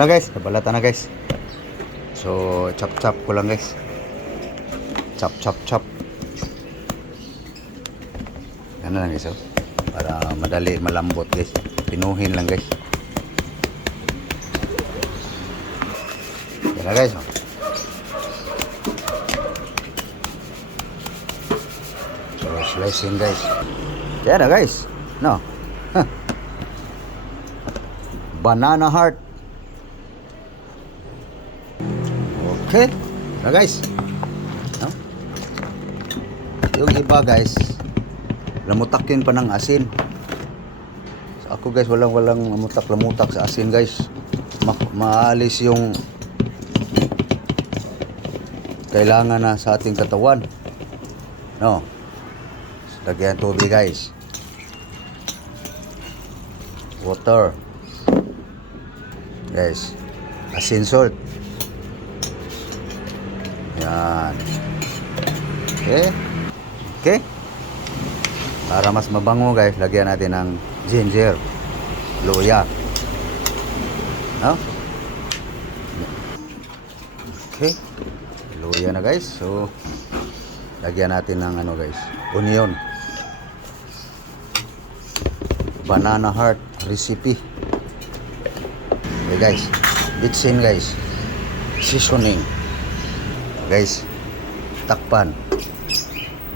na guys, nabalatan na guys. So chop chop ko lang guys. Chop chop chop. Ano lang guys, oh. Para madali malambot guys. Pinuhin lang guys. Yan na guys, oh. So slicing guys. Yan na guys. No. Huh. Banana heart. Okay. Na guys. No? Yung iba guys, lamutakin pa ng asin. So, ako guys, walang lamutak sa asin guys. Maalis yung kailangan na sa ating katawan. No. So, lagyan tubig guys. Water. Guys. Asin salt. Yan. Okay. Okay. Para mas mabango guys, lagyan natin ng ginger, luya. No? Okay. Luya na guys. So, lagyan natin ng ano guys, onion. Banana heart recipe. Okay guys. Mixin guys. Seasoning. Guys, takpan.